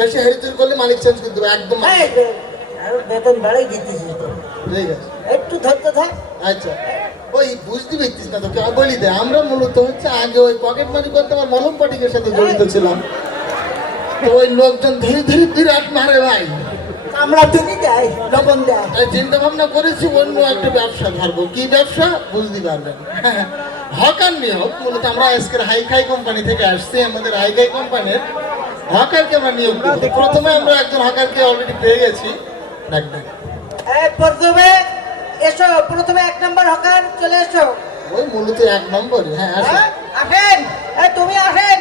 বেশি হেরিচুরি করলে মালিক চেঞ্জ করে দেবো একদম বেতন বাড়াই ঠিক আছে। একটু ধরতে থাক আচ্ছা। ওই বুঝতে পারছিস না তোকে বলি দে আমরা মূলত হচ্ছে আগে ওই পকেট মানি করতে আমার মলম পাটিকের সাথে জড়িত ছিলাম। তো ওই লোকজন ধীরে ধীরে বিরাট মারে ভাই। আমরা তুমি দেয় লবণ দেয়। চিন্তা ভাবনা করেছি অন্য একটা ব্যবসা ধরবো। কি ব্যবসা? বুঝতে পারবেন হকার নিয়োগ মূলত আমরা আজকের হাইফাই কোম্পানি থেকে আসছি আমাদের হাইফাই কোম্পানির হকারকে আমরা নিয়োগ করব প্রথমে আমরা একজন হকারকে অলরেডি পেয়ে গেছি। প্রথমে এসো প্রথমে এক নম্বর হকার চলে এসো। ওই মূলত এক নম্বর হ্যাঁ আসুন হ্যাঁ, আসেন। তুমি আসেন।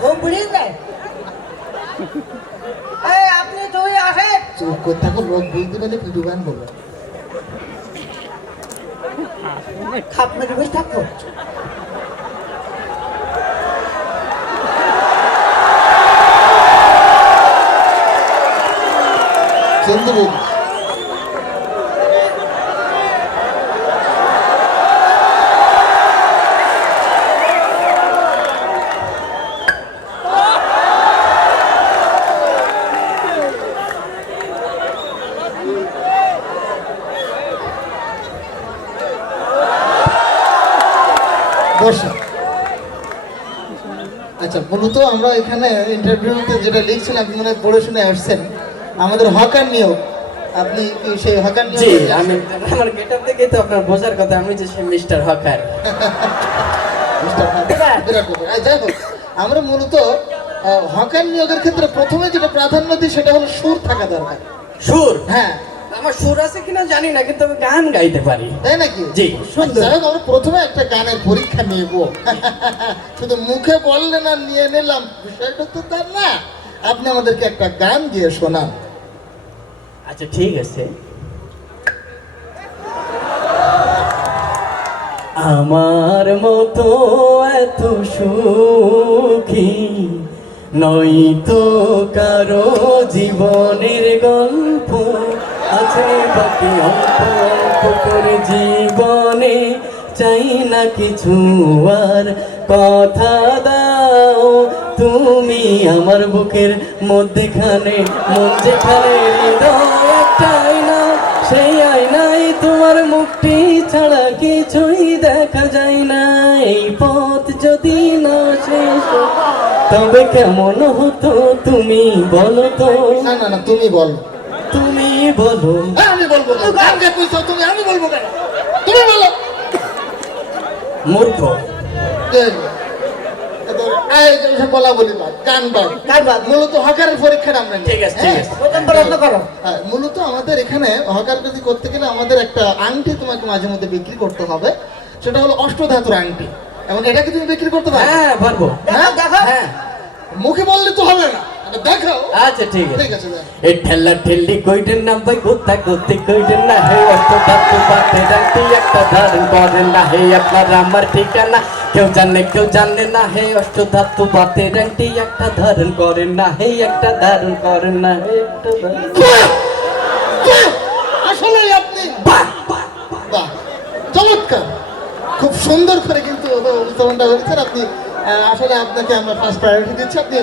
ঘুম বুড়িয়ে যায় আপনি তুমি আসেন। চুপ করে থাকো লোক বুঝতে পারলে ভিডিও গান বলবে খাপ মেরে বসে থাকো। পেরেছি বসা। আচ্ছা মূলত আমরা এখানে ইন্টারভিউতে যেটা লিখছিলাম আপনি মনে পড়ে শুনে আসছেন। আমাদের হকার নিয়োগ। আপনি কি সেই হকার জি আমি আমার গেটআপ দেখে তো আপনার বোঝার কথা আমি যে সে মিস্টার হকার। মিস্টার হকার, যাই হোক আমরা মূলত হকার নিয়োগের ক্ষেত্রে প্রথমে যেটা প্রাধান্য দিই সেটা হলো সুর থাকা দরকার। সুর? হ্যাঁ। আমার সুর আছে কিনা জানি না কিন্তু আমি গান গাইতে পারি। তাই নাকি? জি, সুন্দর হোক, আমরা প্রথমে একটা গানের পরীক্ষা নেব। শুধু মুখে বললেন আর নিয়ে নিলাম। বিষয়টা তো তার না। আপনি আমাদেরকে একটা গান দিয়ে শোনান। আচ্ছা ঠিক আছে। আমার মতো এত সুখী নই তো কারও জীবনের গল্প আছে বাকি অল্প করে জীবনে চাই না কিছু আর কথা দাও তুমি আমার বুকের মধ্যেখানে মন যেখানে হৃদয় একটাই না সেই আয়নায় তোমার মুখটি ছাড়া কিছুই দেখা যায় না। এই পথ যদি না শেষ তবে কেমন হতো তুমি বলো তো? না না না তুমি বলো। তুমি বলো। আমি বলব তুমি আমি বলব কেন? তুমি বলো। মূর্খ। এই, এদের এই যে সব বলা বলি বাদ, গান বাদ গান বাদ। মূলত হকারের পরীক্ষাটা আমরা ঠিক আছে, ঠিক হ্যাঁ? আছে। প্রথম প্রশ্ন করো। হ্যাঁ, মূলত আমাদের এখানে হকার যদি করতে গেলে আমাদের একটা আংটি তোমাকে মাঝে মধ্যে বিক্রি করতে হবে। সেটা হলো অষ্টধাতুর আংটি। এবং এটা কি তুমি বিক্রি করতে পারো। হ্যাঁ পারব। দেখো হ্যাঁ। মুখে বললে তো হবে না। দেখাও। আচ্ছা ঠিক আছে। ঠিক আছে দেখ। এ ঠেলা কইটেন না ভাই কোথা কোথি কইটেন না। হে অত ধাতু বাতে একটা ধারণ করেন না। হে আপনার আমার ঠিকানা। কেউ জানে কেউ জানে না হে অষ্ট ধাতু বাতে জানতি একটা ধারণ করেন না হে একটা ধারণ করেন না হে একটা! আসলেই আপনি। বাহ, বাহ, বাহ। বাহ চমৎকার। খুব সুন্দর করে কিন্তু উপস্থাপনটা করেছেন আপনি আসলে আপনাকে আমরা ফার্স্ট প্রায়োরিটি দিচ্ছি। আপনি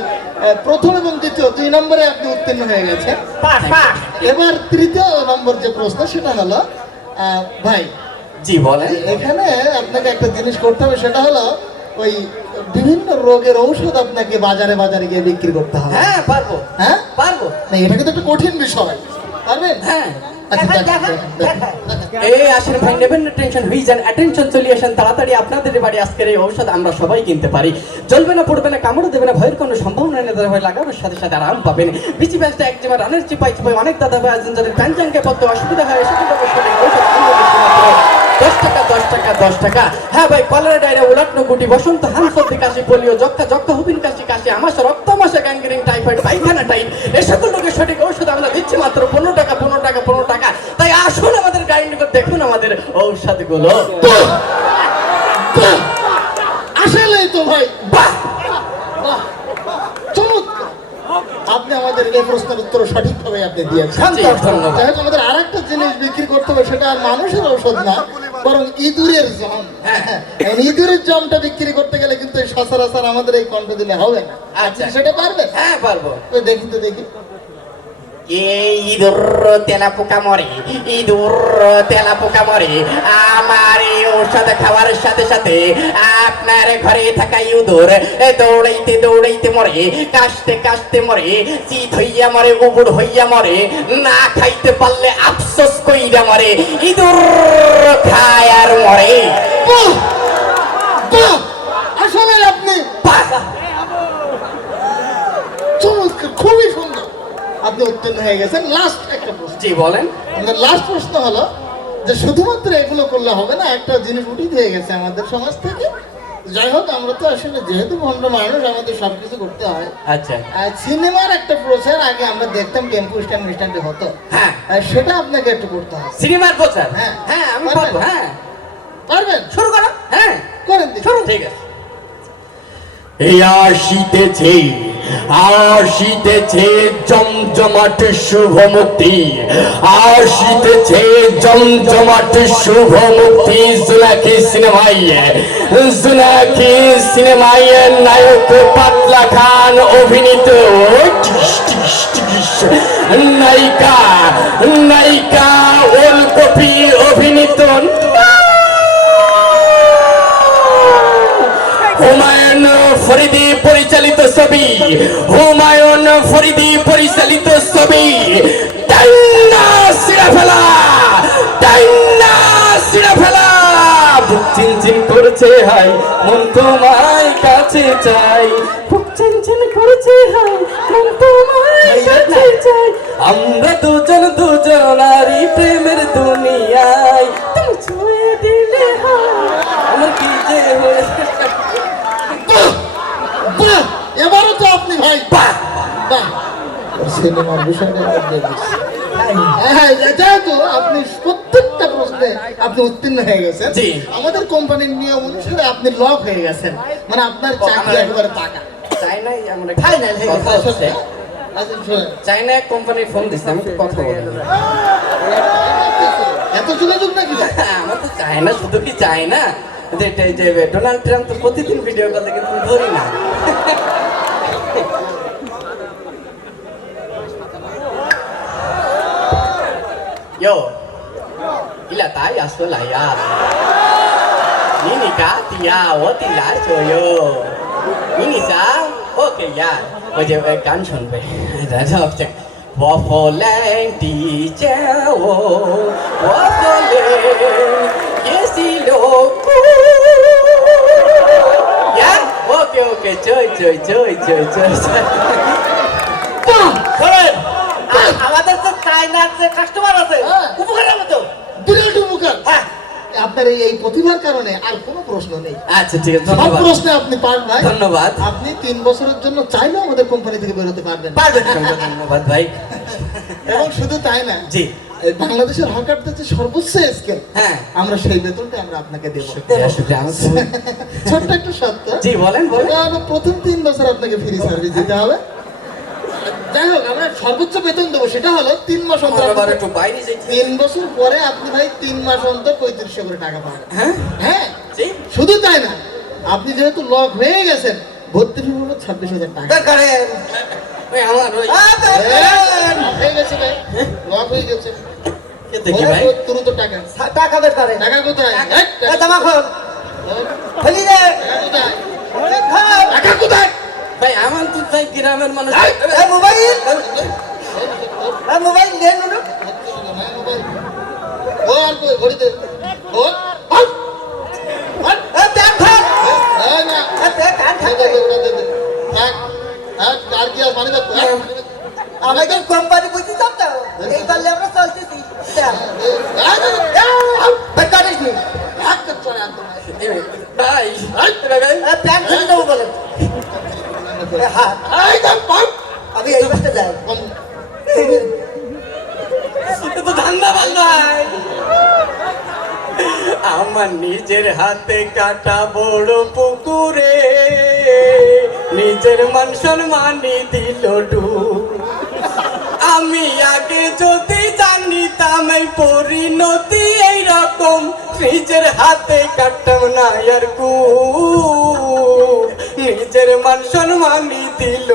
প্রথম এবং দ্বিতীয় দুই নম্বরে আপনি উত্তীর্ণ হয়ে পাস এবার তৃতীয় নম্বর যে প্রশ্ন সেটা হলো আহ, ভাই জি বলেন। এখানে আপনাকে একটা জিনিস করতে হবে সেটা হলো ওই বিভিন্ন রোগের ঔষধ আপনাকে বাজারে বাজারে গিয়ে বিক্রি করতে হবে। হ্যাঁ পারব। হ্যাঁ? পারব। না এটা কিন্তু একটা কঠিন বিষয়। পারবেন? হ্যাঁ। আচ্ছা। এই আসেন ভাই নেবেন না টেনশন হয়ে যান অ্যাটেনশন চলে আসেন। তাড়াতাড়ি আপনাদের বাড়ি আজকের এই ঔষধ আমরা সবাই কিনতে পারি। চলবে না পড়বে না কামড় দেবে না ভয়ের কোনো সম্ভাবনা নেই তাদের ভয় লাগানোর সাথে সাথে আরাম পাবেন। বিচি ব্যস্ত এক যেমন রানের চিপাই চিপাই অনেক দাদা ভাই আছেন যাদের প্যাঞ্চাঙ্গে পড়তে অসুবিধা হয় সেটা দশ টাকা দশ টাকা দশ টাকা। হ্যাঁ ভাই কলেরা ডায়রিয়া উলাটনো গুটি বসন্ত সর্দি কাশি পোলিও যক্ষা যক্ষা হুবিন কাশি কাশি আমাশা রক্ত আমাশা টাইফয়েড পায়খানা টাইপ এই সকল রোগের সঠিক ঔষধ আমরা দিচ্ছি মাত্র পনেরো টাকা পনেরো টাকা পনেরো টাকা। তাই আসুন আমাদের দেখুন আমাদের ঔষধগুলো! আসলেই তো ভাই। বাহ! আপনি আমাদের এই প্রশ্নের উত্তর সঠিকভাবে আপনি দিয়েছেন। হোক, আমাদের আর একটা জিনিস বিক্রি করতে হবে সেটা আর মানুষের ঔষধ না বরং ইঁদুরের জম। হ্যাঁ। ইঁদুরের জমটা বিক্রি করতে গেলে কিন্তু সচরাচর আমাদের এই কণ্ঠ দিলে হবে না। আচ্ছা। সেটা পারবে হ্যাঁ পারব। দেখি তো দেখি। ইঁদুর তেলা পোকা মরে ইঁদুর তেলা পোকা মরে। আমার এই ঔষধ খাওয়ার সাথে সাথে আপনার ঘরে থাকা ইঁদুর দৌড়াইতে দৌড়াইতে মরে কাশতে কাশতে মরে চিত হইয়া মরে উবুড় হইয়া মরে না খাইতে পারলে আফসোস কইরা মরে ইঁদুর খায় আর মরে! আসলে আপনি চমৎকার খুবই সুন্দর। আপনি উত্তীর্ণ হয়ে গেছেন। লাস্ট একটা প্রশ্ন। জি বলেন। আমাদের লাস্ট প্রশ্ন হলো যে শুধুমাত্র এগুলো করলে হবে না একটা জিনিস উঠি দিয়ে গেছে আমাদের সমাজ থেকে। যাই হোক আমরা তো আসলে যেহেতু ভণ্ড মানুষ আমাদের সবকিছু করতে হয়। আচ্ছা। সিনেমার একটা প্রচার আগে আমরা দেখতাম টেম্পু স্ট্যান্ড স্ট্যান্ডে হতো। হ্যাঁ। সেটা আপনাকে একটু করতে হবে। সিনেমার প্রচার? হ্যাঁ। হ্যাঁ আমি পারবেন? পারব হ্যাঁ। পারবেন? শুরু করো। হ্যাঁ। করেন দিন। শুরু। ঠিক আছে। এই আসিতেছে আসিতেছে জমজমাট শুভ মুক্তি। আসিতেছে জমজমাট শুভ মুক্তি। জোনাকি সিনেমাই জোনাকি সিনেমাই নায়ক পাতলা খান অভিনীত। নায়িকা নায়িকা ওলকপি অভিনীত। হুমায়ুন ফরিদি পরিচালিত ছবি। হুমায়ুন ফরিদি পরিচালিত ছবি। টাইনা সিরা ফেলা। টাইনা সিরা বুক চিনচিন করছে হাই মন তোমায় কাছে চাই। বুক চিনচিন করছে হাই মন তোমায় কাছে চাই। আমরা দুজন দুজনারই প্রেমের দুনিয়ায় সিনেমার বিষয়টা আমরা হ্যাঁ, যেহেতু আপনি প্রত্যেকটা প্রশ্নে আপনি উত্তীর্ণ হয়ে গেছেন। আমাদের কোম্পানির নিয়ম অনুসারে আপনি লক হয়ে গেছেন। মানে আপনার চাকরি একেবারে টাকা আমরা হয়ে আচ্ছা। চাইনা এক ফোন দিচ্ছে আমি কথা বলব এত যোগাযোগ নাকি? আমার তো চায়না শুধু কি চায় না যে যে- যে ডোনাল্ড ট্রাম্প তো প্রতিদিন ভিডিও কলে কিন্তু ধরি না। ಯೋ ಇಲ್ಲ ತಾಯಿ ಅಸೋಲಯ್ಯ ನೀನೀಗ ತೀಯಾ ಓದಿಲ್ಲ ಸೋಯೋ ನೀನಿಸ ಓಕೆಯ್ಯ ಮಜೆ ಕಾನ್ ಶೋನ್ಬೆ ಆಯ್ತಾ Waffling di Jawa, waffling yesi loku. Ya, oke OK chơi chơi chơi chơi chơi chơi. আমাদের তো কাস্টমার আছে হ্যাঁ। উপকারের মতো বিরাট উপকার। হ্যাঁ। আপনার এই এই প্রতিভার কারণে আর কোনো প্রশ্ন নেই। আচ্ছা ঠিক আছে সব প্রশ্নে আপনি পান ভাই। ধন্যবাদ। আপনি তিন বছরের জন্য চাইলেও আমাদের কোম্পানি থেকে বেরোতে পারবেন পারবেন ধন্যবাদ ভাই। এবং শুধু তাই না জি। বাংলাদেশের হকারদের যে সর্বোচ্চ স্কেল হ্যাঁ। আমরা সেই বেতনটা আমরা আপনাকে দেব। ছোট্ট একটা সত্য। জি বলেন বলেন। প্রথম তিন বছর আপনাকে ফ্রি সার্ভিস দিতে হবে। যাই হোক আমরা সর্বোচ্চ বেতন দেবো। সেটা হলো তিন মাস অন্তর একটু বাইরে যাই। তিন বছর পরে আপনি ভাই তিন মাস অন্তর পঁয়ত্রিশশো করে টাকা পাবেন। হ্যাঁ? হ্যাঁ? শুধু তাই না আপনি যেহেতু লক হয়ে গেছেন ভর্তি ফি হলো ছাব্বিশ হাজার টাকা। লক হয়ে গেছে ভাই। লক হয়ে গেছে। তুরন্ত টাকা। টাকা দরকারে টাকা কোথায়? কোথায়? কোথায়। টাকা কোথায়? ভাই আমার তো ভাই গ্রামের মানুষ এ, মোবাইল মোবাইল নুনু। ও আর ঘড়িতে ও আউ! আউ! এ, প্যান্ট খোল। এই না এ, প্যান্ট কান দে, থাকে। দে, দে, দে, দে। থাক, থাক, আর কি আর পানি দাও, থাক, পানি দাও। আমাদের কোম্পানি বুঝি সব তো এই করলে আমরা চলতেছি দে, এই, দে, দে, আউ! এ, করিস নি। থাক, থাক, চলে আর তোমার। ভাই ভাই এ, প্যান্ট খুলে দেবো বলে এ, হ্যাঁ এই দে, পাউ! আমি এই পাশে যাই কম। এটা তো ধান্দা ভাই আমার নিজের হাতে কাটা বড় পুকুরে, নিজের মান সম্মানই দিল আমি আগে যদি জানিতাম এই পরিণতি এইরকম, নিজের হাতে কাটতাম না আর কু নিজের মান সম্মানই দিল